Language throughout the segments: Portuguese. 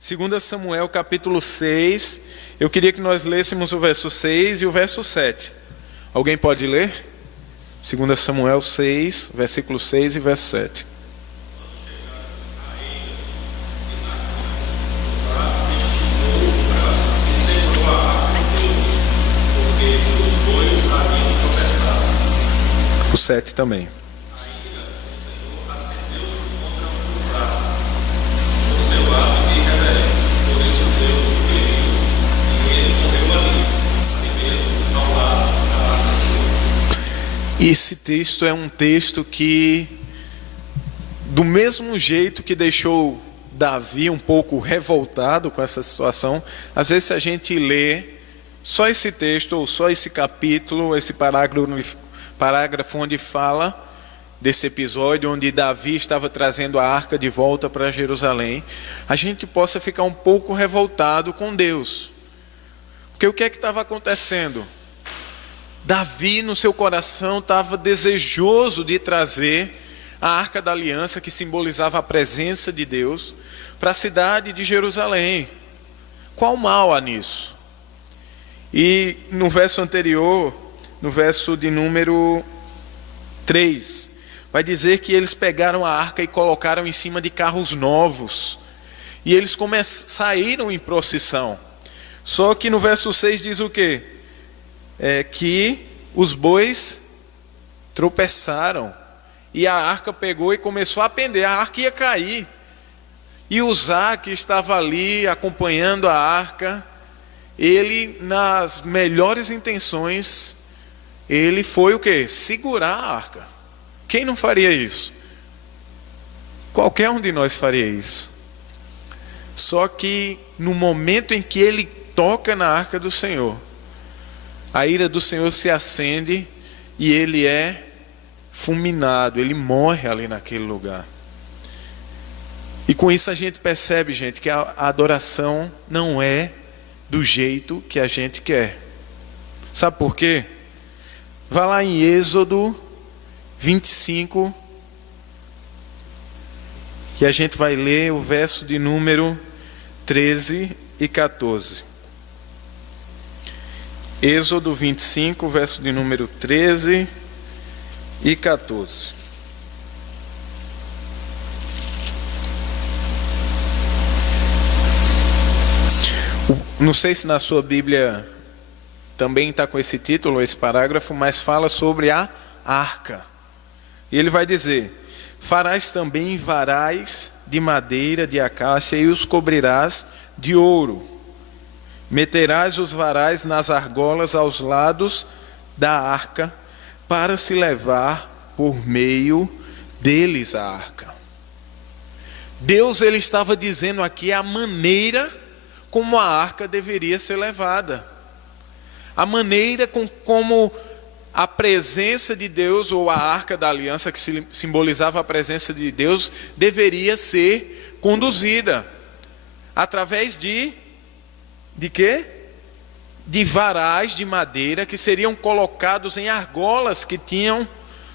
2 Samuel capítulo 6, eu queria que nós lêssemos o verso 6 e o verso 7. Alguém pode ler? 2 Samuel 6, versículo 6 e verso 7. O 7 também. Esse texto é um texto que, do mesmo jeito que deixou Davi um pouco revoltado com essa situação, às vezes se a gente lê só esse texto, ou só esse capítulo, esse parágrafo onde fala desse episódio, onde Davi estava trazendo a arca de volta para Jerusalém, a gente possa ficar um pouco revoltado com Deus. Porque o que é que estava acontecendo? Davi, no seu coração, estava desejoso de trazer a Arca da Aliança, que simbolizava a presença de Deus, para a cidade de Jerusalém. Qual mal há nisso? E no verso anterior, no verso de número 3, vai dizer que eles pegaram a arca e colocaram em cima de carros novos. E eles saíram em procissão. Só que no verso 6 diz o quê? Que os bois tropeçaram e a arca pegou e começou a pender, a arca ia cair. E Uzá, que estava ali acompanhando a arca, ele, nas melhores intenções, ele foi o quê? Segurar a arca. Quem não faria isso? Qualquer um de nós faria isso. Só que no momento em que ele toca na arca do Senhor, a ira do Senhor se acende e ele é fulminado, ele morre ali naquele lugar. E com isso a gente percebe, gente, que a adoração não é do jeito que a gente quer. Sabe por quê? Vá lá em Êxodo 25, e a gente vai ler o verso de número 13 e 14. Êxodo 25, verso de número 13 e 14. Não sei se na sua Bíblia também está com esse título, esse parágrafo, mas fala sobre a arca. E ele vai dizer: farás também varais de madeira de acácia e os cobrirás de ouro. Meterás os varais nas argolas aos lados da arca, para se levar por meio deles a arca. Deus, ele estava dizendo aqui a maneira como a arca deveria ser levada. A maneira como a presença de Deus, ou a arca da aliança, que simbolizava a presença de Deus, deveria ser conduzida. Através de quê? De varais de madeira que seriam colocados em argolas que tinham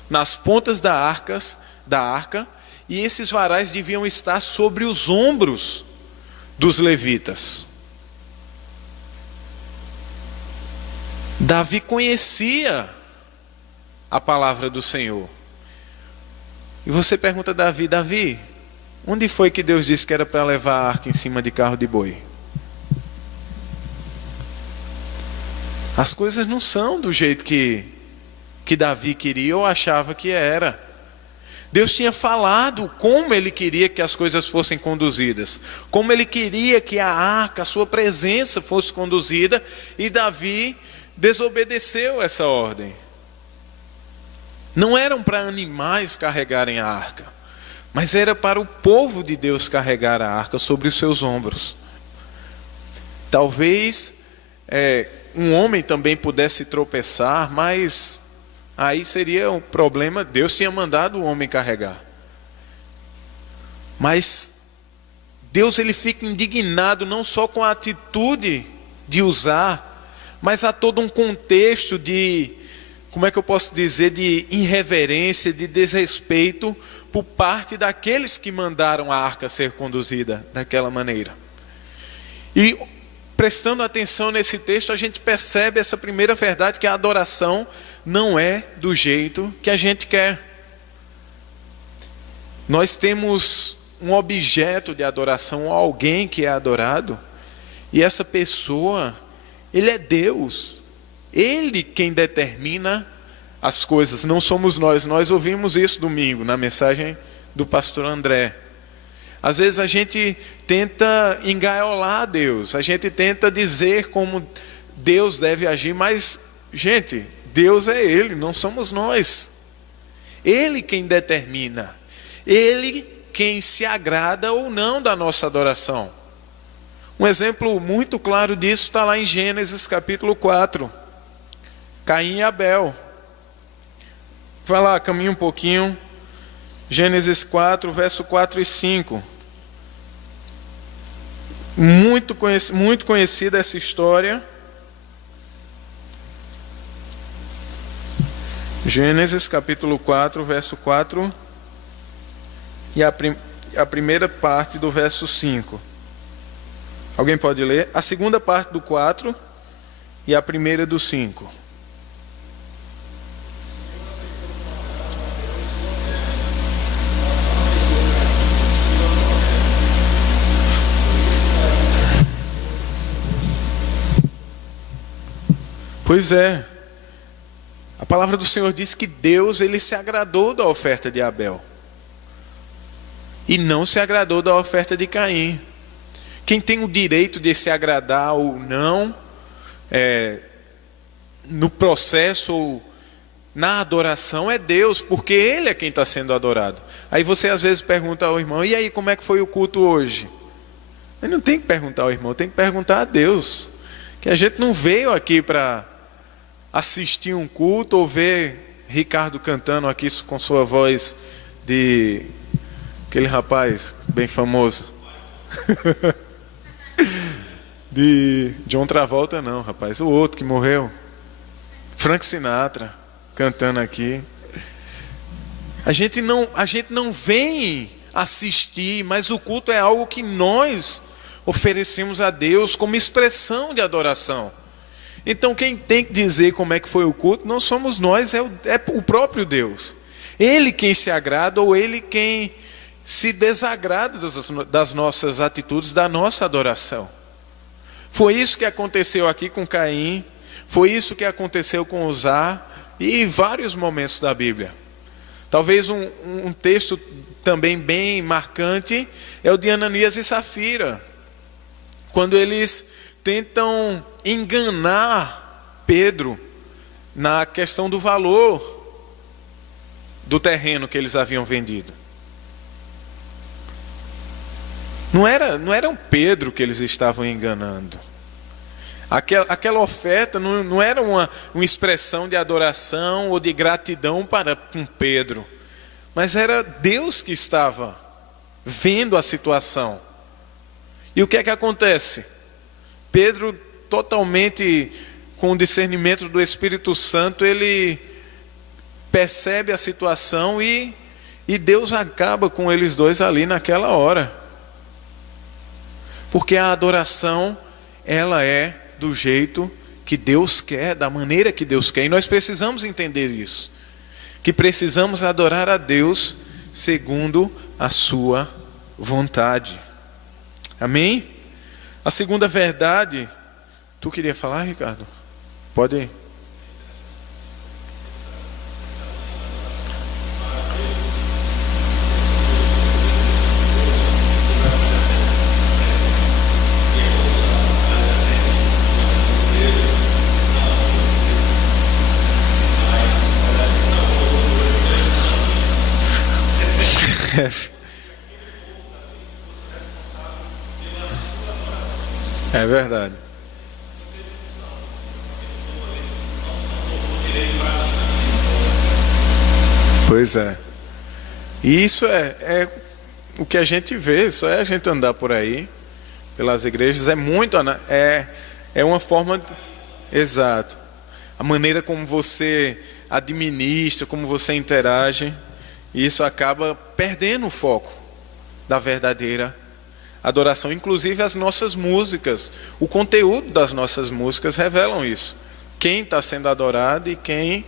nas pontas da arca, e esses varais deviam estar sobre os ombros dos levitas. Davi conhecia a palavra do Senhor. E você pergunta a Davi, onde foi que Deus disse que era para levar a arca em cima de carro de boi? As coisas não são do jeito que Davi queria ou achava que era. Deus tinha falado como ele queria que as coisas fossem conduzidas, como ele queria que a arca, a sua presença fosse conduzida, e Davi desobedeceu essa ordem. Não eram para animais carregarem a arca, mas era para o povo de Deus carregar a arca sobre os seus ombros. Talvez um homem também pudesse tropeçar, mas aí seria um problema. Deus tinha mandado o homem carregar. Mas Deus, ele fica indignado não só com a atitude de usar, mas há todo um contexto de, como é que eu posso dizer, de irreverência, de desrespeito por parte daqueles que mandaram a arca ser conduzida daquela maneira. E prestando atenção nesse texto, a gente percebe essa primeira verdade, que a adoração não é do jeito que a gente quer. Nós temos um objeto de adoração, alguém que é adorado, e essa pessoa, ele é Deus. Ele quem determina as coisas, não somos nós. Nós ouvimos isso domingo na mensagem do pastor André. Às vezes a gente tenta engaiolar Deus, a gente tenta dizer como Deus deve agir, mas, gente, Deus é Ele, não somos nós. Ele quem determina, Ele quem se agrada ou não da nossa adoração. Um exemplo muito claro disso está lá em Gênesis capítulo 4, Caim e Abel. Vai lá, caminha um pouquinho, Gênesis 4, verso 4 e 5. Muito conhecida essa história. Gênesis capítulo 4, verso 4 e a primeira parte do verso 5. Alguém pode ler? A segunda parte do 4 e a primeira do 5. Pois é, a palavra do Senhor diz que Deus, ele se agradou da oferta de Abel e não se agradou da oferta de Caim. Quem tem o direito de se agradar ou não no processo ou na adoração é Deus, porque Ele é quem está sendo adorado. Aí você às vezes pergunta ao irmão: e aí, como é que foi o culto hoje? Mas não tem que perguntar ao irmão, tem que perguntar a Deus, que a gente não veio aqui para assistir um culto ou ver Ricardo cantando aqui com sua voz de aquele rapaz bem famoso de John Travolta, não, rapaz, o outro que morreu, Frank Sinatra, cantando aqui. A gente não vem assistir, mas o culto é algo que nós oferecemos a Deus como expressão de adoração. Então quem tem que dizer como é que foi o culto não somos nós, é o próprio Deus. Ele quem se agrada ou Ele quem se desagrada das nossas atitudes, da nossa adoração. Foi isso que aconteceu aqui com Caim, foi isso que aconteceu com Uzá e vários momentos da Bíblia. Talvez um texto também bem marcante é o de Ananias e Safira, quando eles tentam enganar Pedro na questão do valor do terreno que eles haviam vendido. Não era um Pedro que eles estavam enganando. Aquela oferta não era uma expressão de adoração ou de gratidão para com Pedro, mas era Deus que estava vendo a situação. E o que é que acontece? Pedro, totalmente com o discernimento do Espírito Santo, ele percebe a situação e Deus acaba com eles dois ali naquela hora. Porque a adoração, ela é do jeito que Deus quer, da maneira que Deus quer. E nós precisamos entender isso. Que precisamos adorar a Deus segundo a sua vontade. Amém? A segunda verdade, tu queria falar, Ricardo? Pode ir. É verdade. Pois é. E isso é o que a gente vê, só é a gente andar por aí, pelas igrejas, é uma forma exato. A maneira como você administra, como você interage, isso acaba perdendo o foco da verdadeira adoração. Inclusive as nossas músicas, o conteúdo das nossas músicas revelam isso. Quem está sendo adorado e quem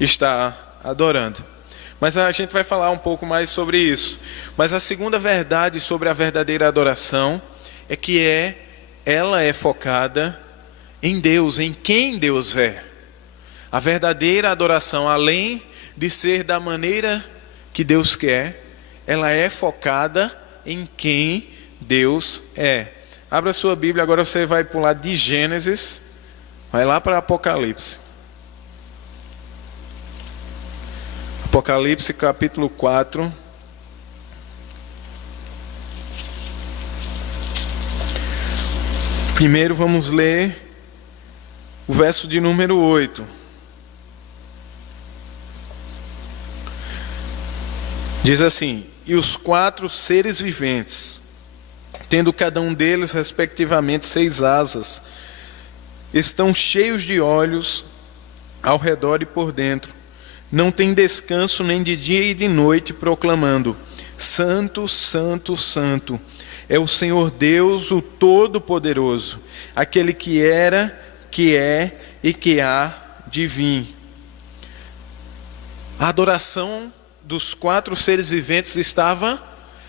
está adorando. Mas a gente vai falar um pouco mais sobre isso. Mas a segunda verdade sobre a verdadeira adoração é que ela é focada em Deus, em quem Deus é. A verdadeira adoração, além de ser da maneira que Deus quer, ela é focada em quem Deus é. Abra sua Bíblia, agora você vai pular de Gênesis, vai lá para Apocalipse. Apocalipse capítulo 4. Primeiro vamos ler o verso de número 8. Diz assim: e os 4 seres viventes, tendo cada um deles respectivamente 6 asas, estão cheios de olhos ao redor e por dentro. Não tem descanso nem de dia e de noite, proclamando: Santo, Santo, Santo, é o Senhor Deus, o Todo-Poderoso, aquele que era, que é e que há de vir. A adoração dos 4 seres viventes estava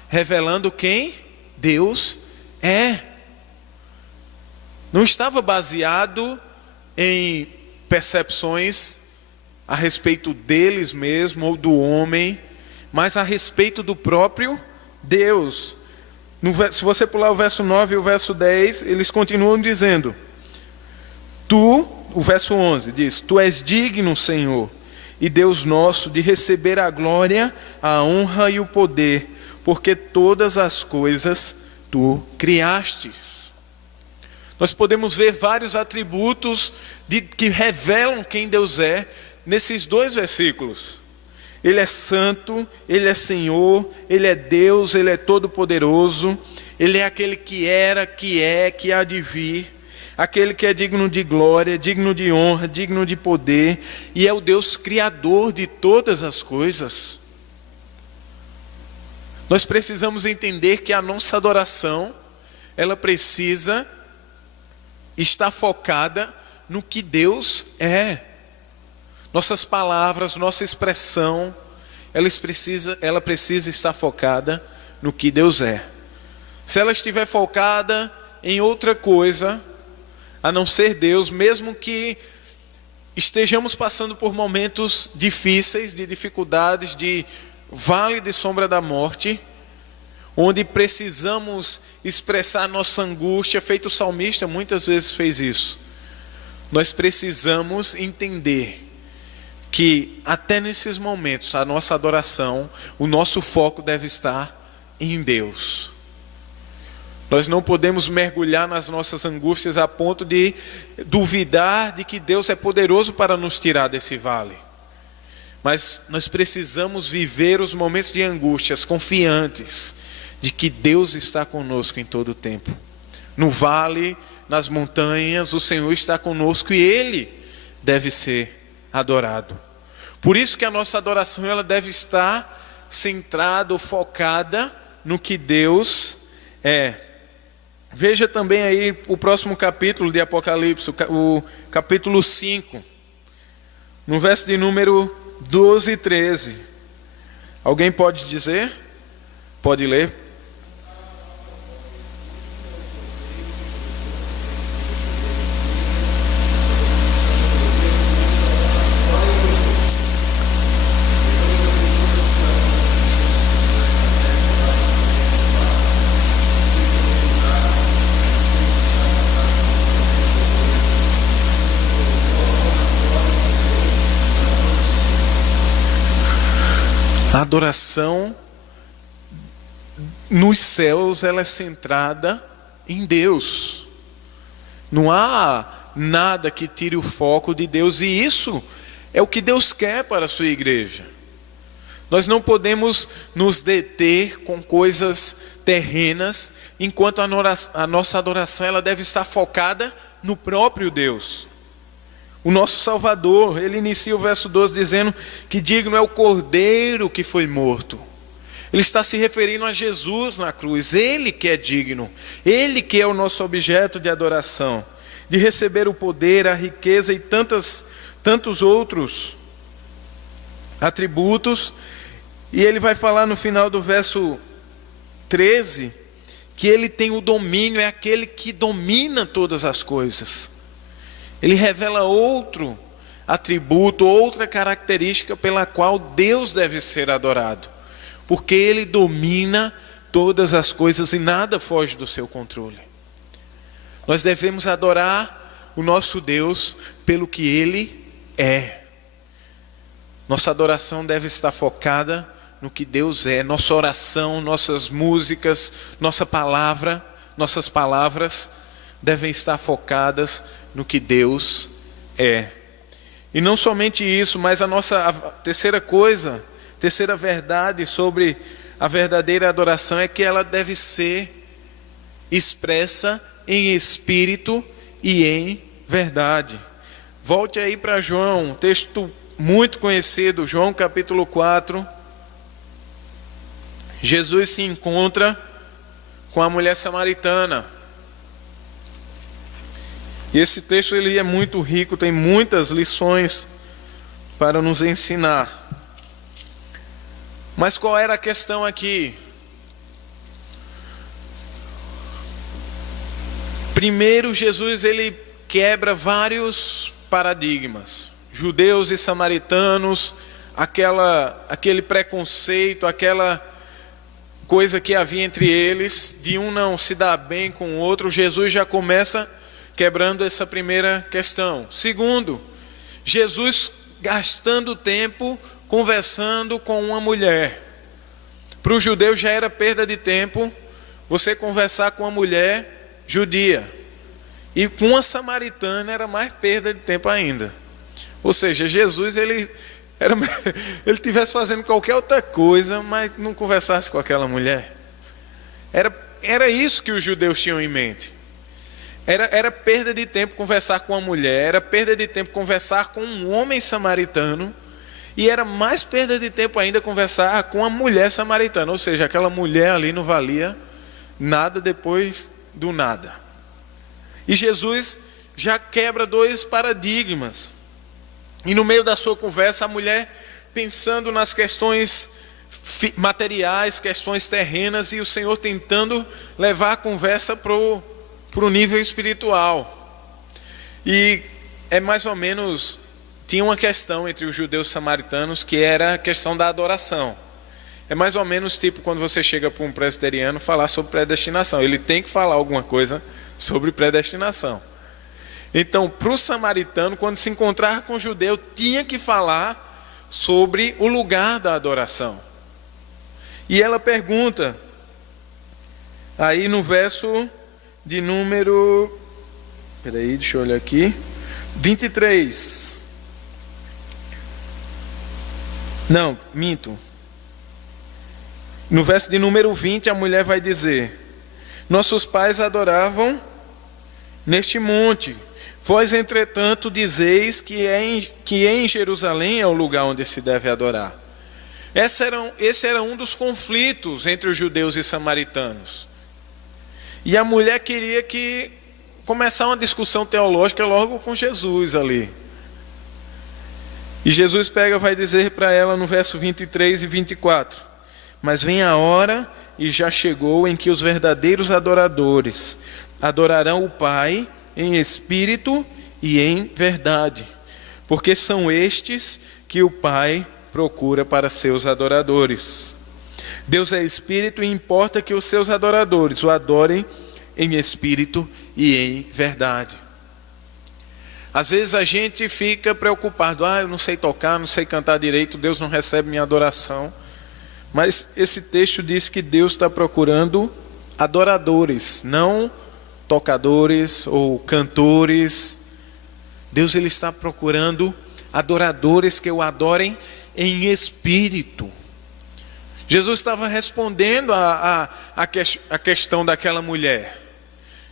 revelando quem Deus é. Não estava baseado em percepções a respeito deles mesmos ou do homem, mas a respeito do próprio Deus. Se você pular o verso 9 e o verso 10, eles continuam dizendo: o verso 11 diz: Tu és digno, Senhor, e Deus nosso, de receber a glória, a honra e o poder, porque todas as coisas Tu criastes. Nós podemos ver vários atributos que revelam quem Deus é nesses 2 versículos. Ele é santo, Ele é Senhor, Ele é Deus, Ele é todo-poderoso, Ele é aquele que era, que é, que há de vir, aquele que é digno de glória, digno de honra, digno de poder, e é o Deus criador de todas as coisas. Nós precisamos entender que a nossa adoração, ela precisa estar focada no que Deus é. Nossas palavras, nossa expressão, ela precisa estar focada no que Deus é. Se ela estiver focada em outra coisa, a não ser Deus, mesmo que estejamos passando por momentos difíceis, de dificuldades, de vale de sombra da morte, onde precisamos expressar nossa angústia, feito o salmista muitas vezes fez isso. Nós precisamos entender que até nesses momentos a nossa adoração, o nosso foco deve estar em Deus. Nós não podemos mergulhar nas nossas angústias a ponto de duvidar de que Deus é poderoso para nos tirar desse vale. Mas nós precisamos viver os momentos de angústias confiantes de que Deus está conosco em todo o tempo. No vale, nas montanhas, o Senhor está conosco e Ele deve ser adorado. Por isso que a nossa adoração ela deve estar centrada ou focada no que Deus é. Veja também aí o próximo capítulo de Apocalipse, o capítulo 5, no verso de número 12 e 13. Alguém pode dizer? Pode ler? A adoração nos céus ela é centrada em Deus. Não há nada que tire o foco de Deus, e isso é o que Deus quer para a sua igreja. Nós não podemos nos deter com coisas terrenas, enquanto a nossa adoração ela deve estar focada no próprio Deus. O nosso Salvador, ele inicia o verso 12 dizendo que digno é o Cordeiro que foi morto. Ele está se referindo a Jesus na cruz. Ele que é digno, Ele que é o nosso objeto de adoração, de receber o poder, a riqueza e tantos outros atributos. E ele vai falar no final do verso 13, que ele tem o domínio, é aquele que domina todas as coisas. Ele revela outro atributo, outra característica pela qual Deus deve ser adorado, porque Ele domina todas as coisas e nada foge do seu controle. Nós devemos adorar o nosso Deus pelo que Ele é. Nossa adoração deve estar focada no que Deus é. Nossa oração, nossas músicas, nossas palavras devem estar focadas no que Deus é. E não somente isso, mas a terceira verdade sobre a verdadeira adoração é que ela deve ser expressa em espírito e em verdade. Volte aí para João, um texto muito conhecido, João capítulo 4. Jesus se encontra com a mulher samaritana. E esse texto ele é muito rico, tem muitas lições para nos ensinar. Mas qual era a questão aqui? Primeiro, Jesus ele quebra vários paradigmas. Judeus e samaritanos, aquele preconceito, aquela coisa que havia entre eles, de um não se dar bem com o outro. Jesus já começa quebrando essa primeira questão. Segundo, Jesus gastando tempo conversando com uma mulher. Para o judeu já era perda de tempo você conversar com uma mulher judia. E com uma samaritana era mais perda de tempo ainda. Ou seja, Jesus ele tivesse fazendo qualquer outra coisa, mas não conversasse com aquela mulher. Era isso que os judeus tinham em mente. Era perda de tempo conversar com uma mulher, era perda de tempo conversar com um homem samaritano, e era mais perda de tempo ainda conversar com uma mulher samaritana. Ou seja, aquela mulher ali não valia nada depois do nada. E Jesus já quebra dois paradigmas. E no meio da sua conversa, a mulher pensando nas questões materiais, questões terrenas, e o Senhor tentando levar a conversa para o nível espiritual. E é mais ou menos, tinha uma questão entre os judeus e samaritanos que era a questão da adoração. É mais ou menos tipo quando você chega para um presbiteriano falar sobre predestinação. Ele tem que falar alguma coisa sobre predestinação. Então, para o samaritano, quando se encontrar com o judeu, tinha que falar sobre o lugar da adoração. E ela pergunta, aí no verso de número, deixa eu olhar aqui, 23. Não, minto. No verso de número 20, a mulher vai dizer: nossos pais adoravam neste monte. Vós, entretanto, dizeis que em Jerusalém é o lugar onde se deve adorar. Esse era um dos conflitos entre os judeus e samaritanos. E a mulher queria começar uma discussão teológica logo com Jesus ali. E Jesus vai dizer para ela no verso 23 e 24: mas vem a hora, e já chegou, em que os verdadeiros adoradores adorarão o Pai em espírito e em verdade, porque são estes que o Pai procura para seus adoradores. Deus é espírito e importa que os seus adoradores o adorem em espírito e em verdade. Às vezes a gente fica preocupado: eu não sei tocar, não sei cantar direito, Deus não recebe minha adoração. Mas esse texto diz que Deus está procurando adoradores, não tocadores ou cantores. Deus ele está procurando adoradores que o adorem em espírito. Jesus estava respondendo a questão daquela mulher.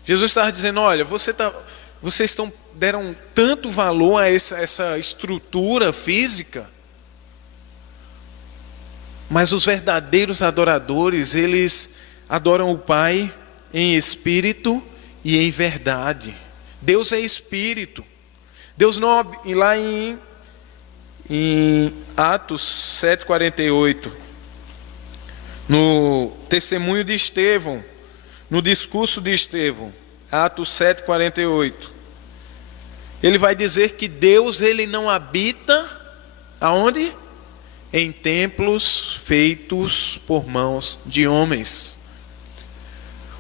Jesus estava dizendo: olha, vocês deram tanto valor a essa estrutura física, Mas os verdadeiros adoradores, eles adoram o Pai em espírito e em verdade. Deus é espírito. Deus não, lá em Atos 7,48, no testemunho de Estevão, no discurso de Estevão, Atos 7,48, ele vai dizer que Deus, ele não habita, aonde? Em templos feitos por mãos de homens.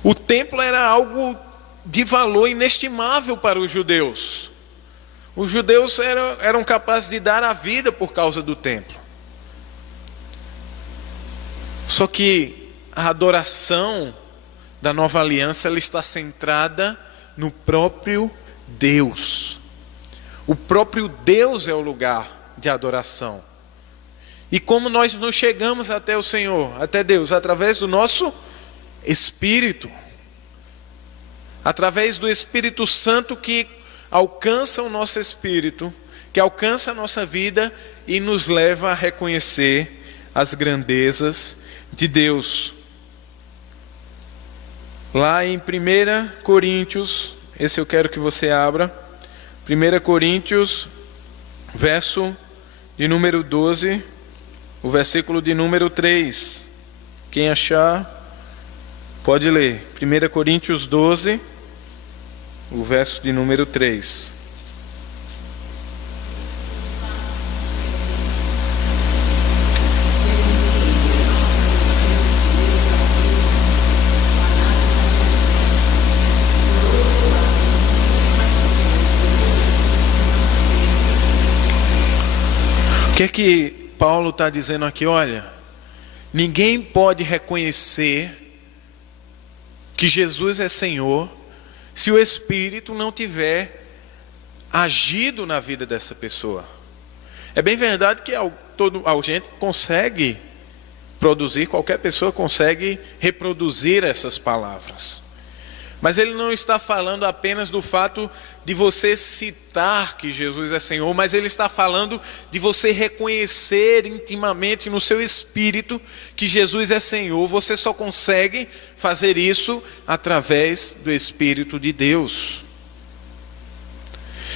O templo era algo de valor inestimável para os judeus. Os judeus eram capazes de dar a vida por causa do templo. Só que a adoração da nova aliança, ela está centrada no próprio Deus. O próprio Deus é o lugar de adoração. E como nós não chegamos até o Senhor, até Deus, através do nosso Espírito, através do Espírito Santo que alcança o nosso espírito, que alcança a nossa vida e nos leva a reconhecer as grandezas de Deus. Lá em 1 Coríntios, esse eu quero que você abra, 1 Coríntios, verso de número 12, o versículo de número 3. Quem achar, pode ler. 1 Coríntios 12, o verso de número 3. O que é que Paulo está dizendo aqui? Olha, ninguém pode reconhecer que Jesus é Senhor se o Espírito não tiver agido na vida dessa pessoa. É bem verdade que a gente consegue produzir, qualquer pessoa consegue reproduzir essas palavras. Mas ele não está falando apenas do fato de você citar que Jesus é Senhor, mas ele está falando de você reconhecer intimamente no seu espírito que Jesus é Senhor. Você só consegue fazer isso através do Espírito de Deus.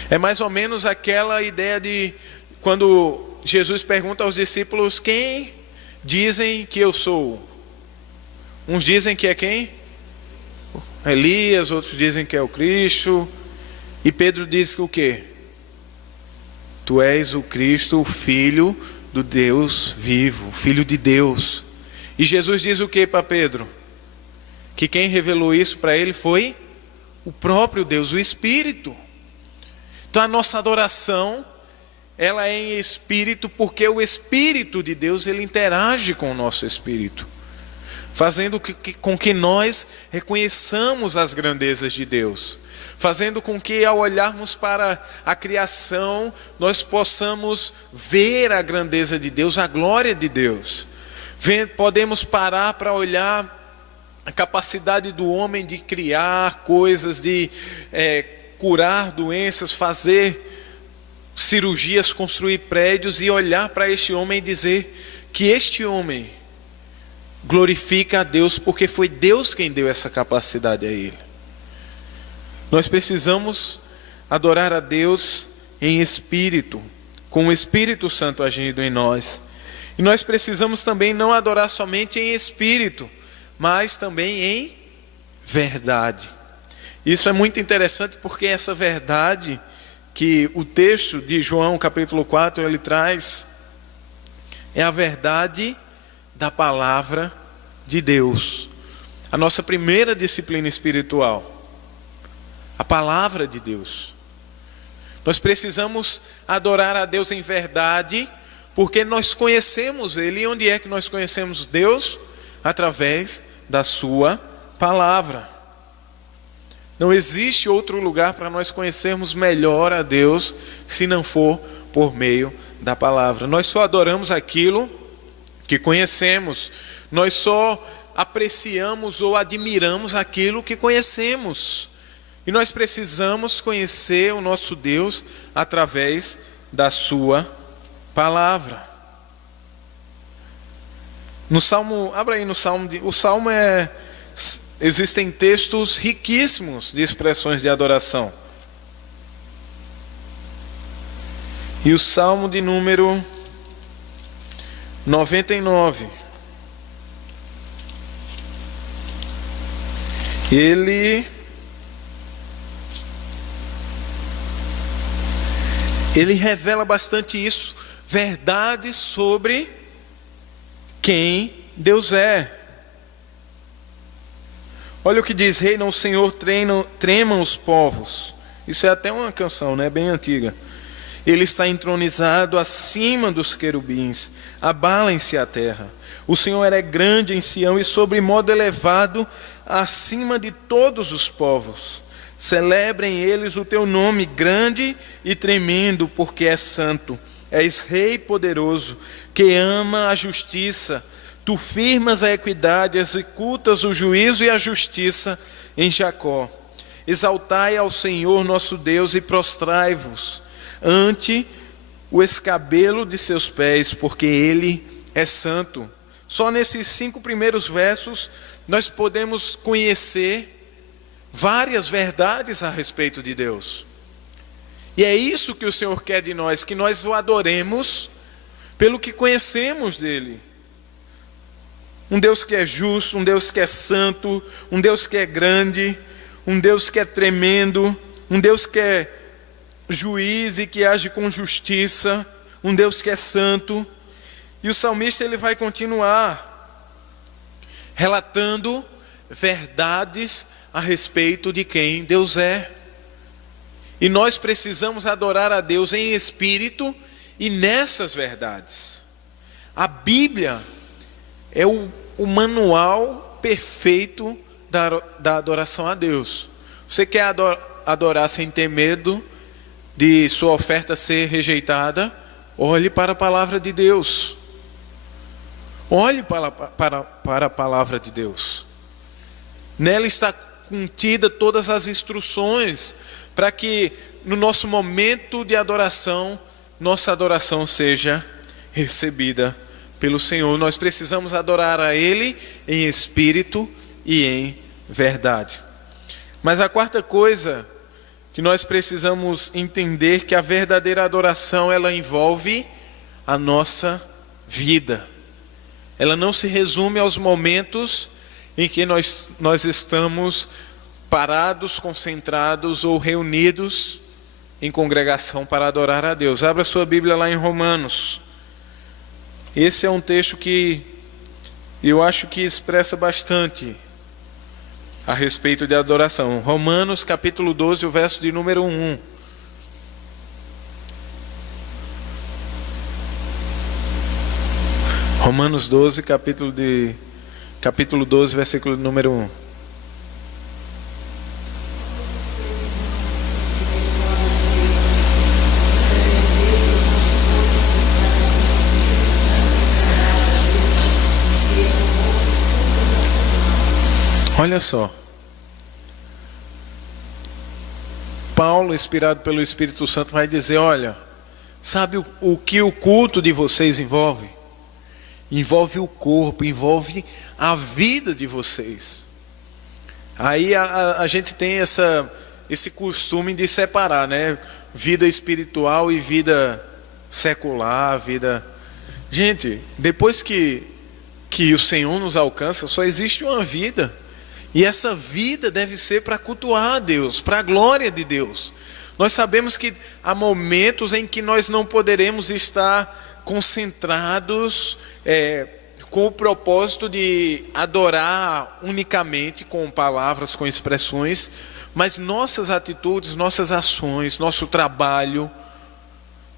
É mais ou menos aquela ideia de quando Jesus pergunta aos discípulos: quem dizem que eu sou? Uns dizem que é quem? Elias, outros dizem que é o Cristo. E Pedro diz que o quê? Tu és o Cristo, o Filho do Deus vivo, Filho de Deus. E Jesus diz o quê para Pedro? Que quem revelou isso para ele foi o próprio Deus, o Espírito. Então a nossa adoração, ela é em espírito, porque o Espírito de Deus, ele interage com o nosso espírito, fazendo com que nós reconheçamos as grandezas de Deus, fazendo com que ao olharmos para a criação, nós possamos ver a grandeza de Deus, a glória de Deus. Podemos parar para olhar a capacidade do homem de criar coisas, de curar doenças, fazer cirurgias, construir prédios, e olhar para este homem e dizer que este homem glorifica a Deus, porque foi Deus quem deu essa capacidade a ele. Nós precisamos adorar a Deus em espírito, com o Espírito Santo agindo em nós. E nós precisamos também não adorar somente em espírito, mas também em verdade. Isso é muito interessante, porque essa verdade que o texto de João capítulo 4 ele traz é a verdade da palavra de Deus. A nossa primeira disciplina espiritual, a palavra de Deus. Nós precisamos adorar a Deus em verdade, porque nós conhecemos Ele. E onde é que nós conhecemos Deus? Através da sua palavra. Não existe outro lugar para nós conhecermos melhor a Deus, se não for por meio da palavra. Nós só adoramos aquilo que conhecemos. Nós só apreciamos ou admiramos aquilo que conhecemos. E nós precisamos conhecer o nosso Deus através da sua palavra. No Salmo, abra aí no Salmo, o Salmo existem textos riquíssimos de expressões de adoração. E o Salmo de número 99. Ele revela bastante isso, verdades sobre quem Deus é. Olha o que diz: reina o Senhor, tremam os povos. Isso é até uma canção, né? Bem antiga. Ele está entronizado acima dos querubins, abalem-se a terra. O Senhor é grande em Sião e sobre modo elevado acima de todos os povos. Celebrem eles o teu nome grande e tremendo, porque és santo. És rei poderoso, que ama a justiça. Tu firmas a equidade, executas o juízo e a justiça em Jacó. Exaltai ao Senhor nosso Deus e prostrai-vos ante o escabelo de seus pés, porque Ele é santo. Só nesses 5 primeiros versos nós podemos conhecer várias verdades a respeito de Deus. E é isso que o Senhor quer de nós, que nós o adoremos pelo que conhecemos dEle. Um Deus que é justo, um Deus que é santo, um Deus que é grande, um Deus que é tremendo, um Deus que é juiz e que age com justiça, um Deus que é santo. E o salmista ele vai continuar relatando verdades a respeito de quem Deus é. E nós precisamos adorar a Deus em espírito e nessas verdades. A Bíblia é o manual perfeito da adoração a Deus. Você quer adorar sem ter medo de sua oferta ser rejeitada? Olhe para a palavra de Deus. Olhe para a palavra de Deus. Nela está contida todas as instruções para que no nosso momento de adoração, nossa adoração seja recebida pelo Senhor. Nós precisamos adorar a Ele em espírito e em verdade. Mas a quarta coisa que nós precisamos entender, que a verdadeira adoração ela envolve a nossa vida. Ela não se resume aos momentos em que nós estamos parados, concentrados ou reunidos em congregação para adorar a Deus. Abra sua Bíblia lá em Romanos. Esse é um texto que eu acho que expressa bastante a respeito de adoração. Romanos capítulo 12, o verso de número 1. Romanos 12, capítulo 12, versículo número 1. Olha só, Paulo, inspirado pelo Espírito Santo, vai dizer: olha, sabe o que o culto de vocês envolve? Envolve o corpo, envolve a vida de vocês. Aí a gente tem esse costume de separar, né? Vida espiritual e vida secular, vida... Gente, depois que o Senhor nos alcança, só existe uma vida. E essa vida deve ser para cultuar a Deus, para a glória de Deus. Nós sabemos que há momentos em que nós não poderemos estar concentrados com o propósito de adorar unicamente com palavras, com expressões, mas nossas atitudes, nossas ações, nosso trabalho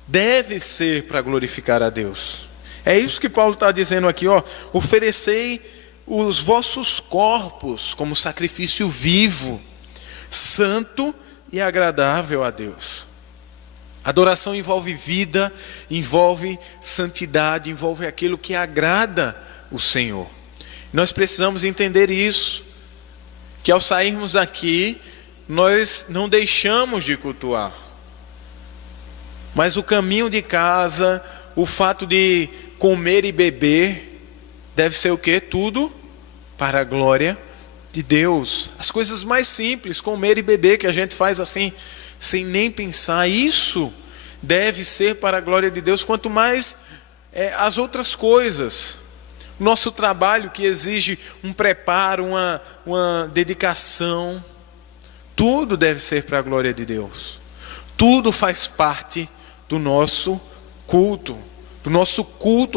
deve ser para glorificar a Deus. É isso que Paulo está dizendo aqui, ó: oferecei os vossos corpos como sacrifício vivo, santo e agradável a Deus. Adoração envolve vida, envolve santidade, envolve aquilo que agrada o Senhor. Nós precisamos entender isso, que ao sairmos daqui, nós não deixamos de cultuar. Mas o caminho de casa, o fato de comer e beber, deve ser o quê? Tudo para a glória de Deus. As coisas mais simples, comer e beber, que a gente faz assim, sem nem pensar, isso deve ser para a glória de Deus, quanto mais as outras coisas. Nosso trabalho, que exige um preparo, uma dedicação, tudo deve ser para a glória de Deus. Tudo faz parte do nosso culto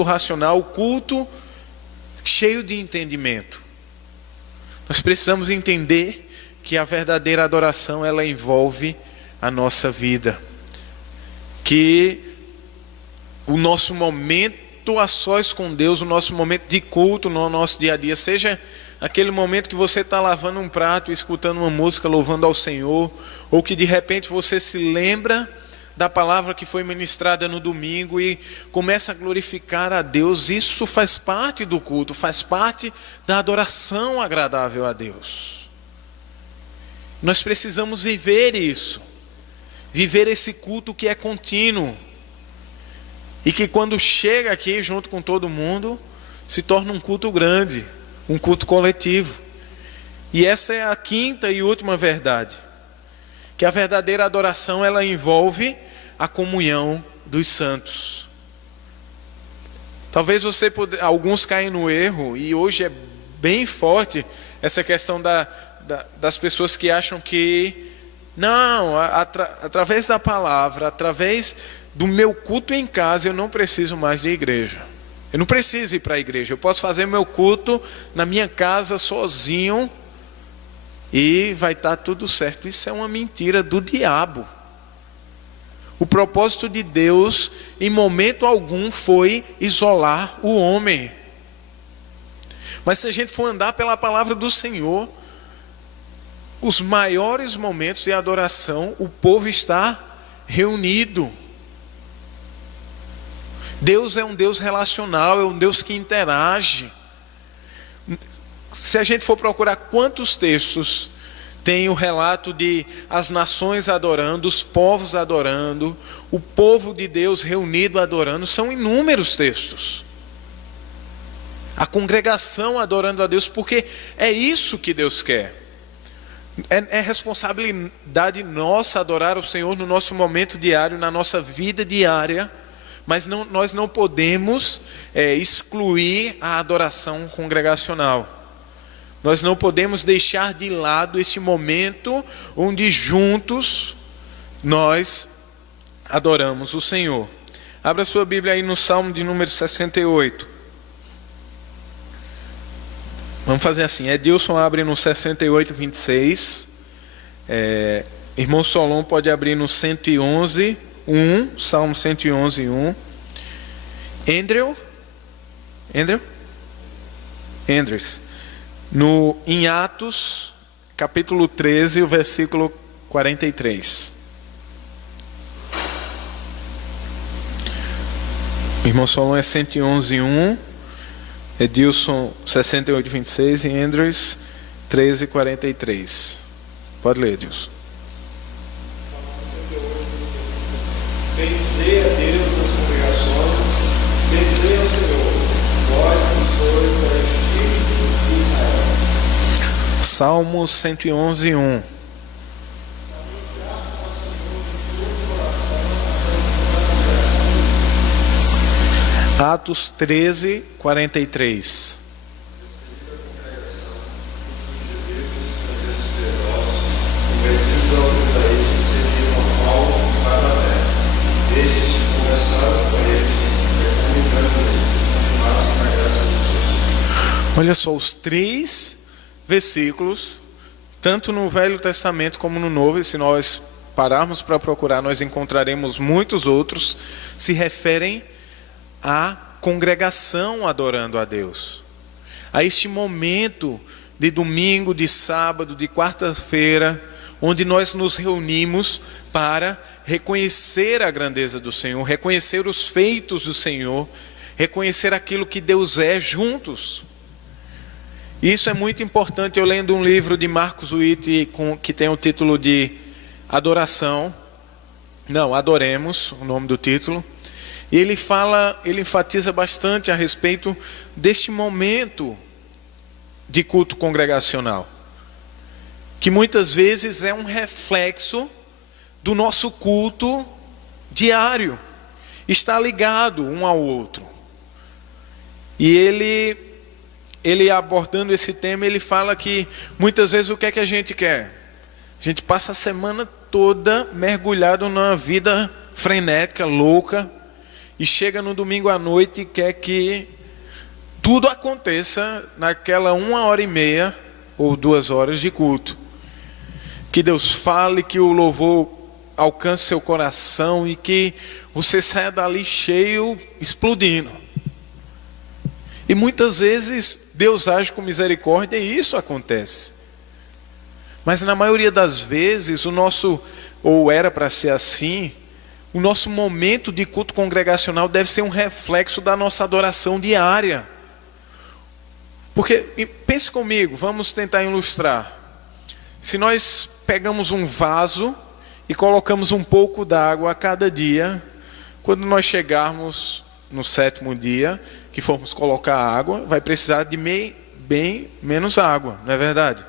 racional, o culto cheio de entendimento. Nós precisamos entender que a verdadeira adoração, ela envolve a nossa vida. Que o nosso momento a sós com Deus, o nosso momento de culto no nosso dia a dia, seja aquele momento que você está lavando um prato, escutando uma música, louvando ao Senhor, ou que de repente você se lembra da palavra que foi ministrada no domingo e começa a glorificar a Deus. Isso faz parte do culto, faz parte da adoração agradável a Deus. Nós precisamos viver isso, viver esse culto que é contínuo e que quando chega aqui junto com todo mundo, se torna um culto grande, um culto coletivo. E essa é a quinta e última verdade, que a verdadeira adoração, ela envolve a comunhão dos santos. Talvez alguns caem no erro, e hoje é bem forte essa questão das pessoas que acham que não, através da palavra, através do meu culto em casa, eu não preciso mais de igreja. Eu não preciso ir para a igreja, eu posso fazer meu culto na minha casa sozinho e vai estar tudo certo. Isso é uma mentira do diabo. O propósito de Deus, em momento algum, foi isolar o homem. Mas se a gente for andar pela palavra do Senhor, os maiores momentos de adoração, o povo está reunido. Deus é um Deus relacional, é um Deus que interage. Se a gente for procurar quantos textos tem o relato de as nações adorando, os povos adorando, o povo de Deus reunido adorando, são inúmeros textos. A congregação adorando a Deus, porque é isso que Deus quer. É responsabilidade nossa adorar o Senhor no nosso momento diário, na nossa vida diária, mas nós não podemos excluir a adoração congregacional. Nós não podemos deixar de lado esse momento onde juntos nós adoramos o Senhor. Abra sua Bíblia aí no Salmo de número 68. Vamos fazer assim, Edilson abre no 68, 26. Irmão Solon pode abrir no 111, 1. Salmo 111, 1. Andres. Em Atos, capítulo 13, o versículo 43. O irmão Solon é 111, 1. Edilson 68, 26 e Andres 13, 43. Pode ler, Edilson. Bendizei a Deus das congregações, bendizei ao Senhor, vós que sois da Espírito de Israel. Salmo 111, 1. Atos 13, 43. Olha só, os 3 versículos, tanto no Velho Testamento como no Novo, e se nós pararmos para procurar, nós encontraremos muitos outros, se referem à congregação adorando a Deus. A este momento de domingo, de sábado, de quarta-feira, onde nós nos reunimos para reconhecer a grandeza do Senhor, reconhecer os feitos do Senhor, reconhecer aquilo que Deus é juntos. Isso é muito importante. Eu lendo um livro de Marcos Witt que tem o título de Adoração, não, Adoremos, o nome do título. E ele enfatiza bastante a respeito deste momento de culto congregacional, que muitas vezes é um reflexo do nosso culto diário, está ligado um ao outro. E ele abordando esse tema, ele fala que muitas vezes o que é que a gente quer? A gente passa a semana toda mergulhado numa vida frenética, louca, e chega no domingo à noite e quer que tudo aconteça naquela 1h30 ou 2 horas de culto. Que Deus fale, que o louvor alcance seu coração e que você saia dali cheio, explodindo. E muitas vezes Deus age com misericórdia e isso acontece. Mas na maioria das vezes, ou era para ser assim, o nosso momento de culto congregacional deve ser um reflexo da nossa adoração diária. Porque, pense comigo, vamos tentar ilustrar. Se nós pegamos um vaso e colocamos um pouco d'água a cada dia, quando nós chegarmos no 7º dia, que formos colocar água, vai precisar de bem menos água, não é verdade?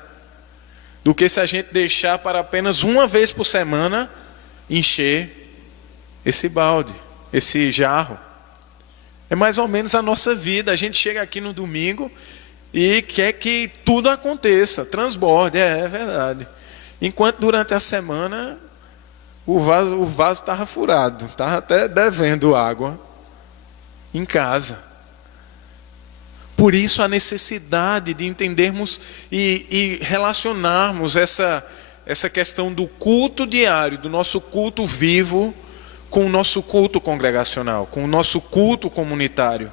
Do que se a gente deixar para apenas uma vez por semana encher esse balde, esse jarro. É mais ou menos a nossa vida. A gente chega aqui no domingo e quer que tudo aconteça, transborde, é verdade. Enquanto durante a semana o vaso estava furado, estava até devendo água em casa. Por isso a necessidade de entendermos e relacionarmos essa questão do culto diário, do nosso culto vivo, com o nosso culto congregacional, com o nosso culto comunitário,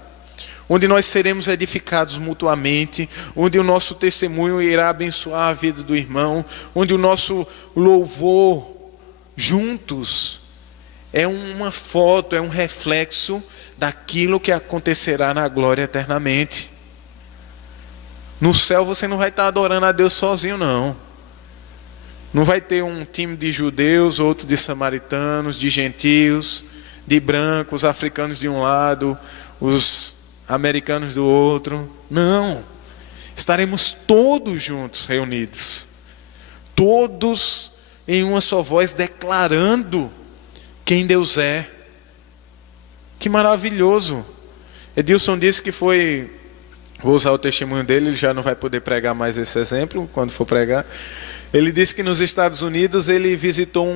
onde nós seremos edificados mutuamente, onde o nosso testemunho irá abençoar a vida do irmão, onde o nosso louvor juntos é uma foto, é um reflexo daquilo que acontecerá na glória eternamente. No céu você não vai estar adorando a Deus sozinho, não. Não vai ter um time de judeus, outro de samaritanos, de gentios, de brancos, africanos de um lado, os americanos do outro. Não. Estaremos todos juntos reunidos. Todos em uma só voz declarando quem Deus é. Que maravilhoso. Edilson disse que foi... Vou usar o testemunho dele, ele já não vai poder pregar mais esse exemplo quando for pregar. Ele disse que nos Estados Unidos ele visitou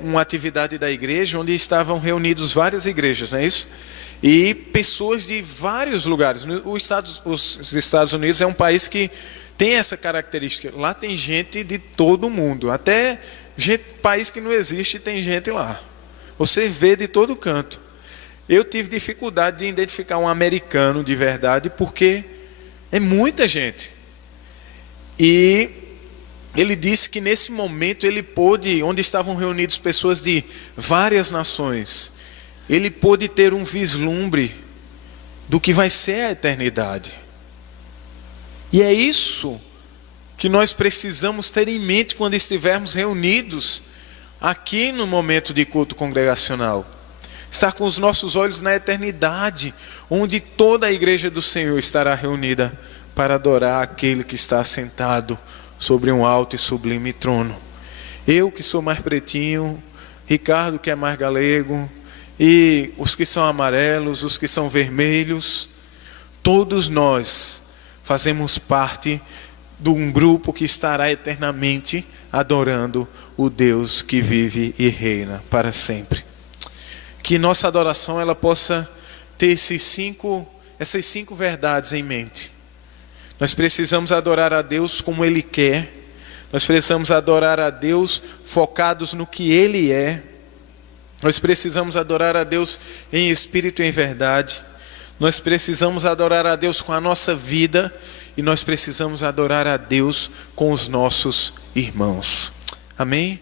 uma atividade da igreja onde estavam reunidos várias igrejas, não é isso? E pessoas de vários lugares. Os Estados Unidos é um país que tem essa característica. Lá tem gente de todo mundo, até país que não existe tem gente lá. Você vê de todo canto. Eu tive dificuldade de identificar um americano de verdade, porque é muita gente. E ele disse que nesse momento ele pôde, onde estavam reunidos pessoas de várias nações, ele pôde ter um vislumbre do que vai ser a eternidade. E é isso que nós precisamos ter em mente quando estivermos reunidos aqui no momento de culto congregacional. Estar com os nossos olhos na eternidade, onde toda a igreja do Senhor estará reunida para adorar aquele que está sentado sobre um alto e sublime trono. Eu que sou mais pretinho, Ricardo que é mais galego, e os que são amarelos, os que são vermelhos, todos nós fazemos parte de um grupo que estará eternamente adorando o Deus que vive e reina para sempre. Que nossa adoração ela possa ter essas cinco verdades em mente. Nós precisamos adorar a Deus como Ele quer. Nós precisamos adorar a Deus focados no que Ele é. Nós precisamos adorar a Deus em espírito e em verdade. Nós precisamos adorar a Deus com a nossa vida. E nós precisamos adorar a Deus com os nossos irmãos. Amém?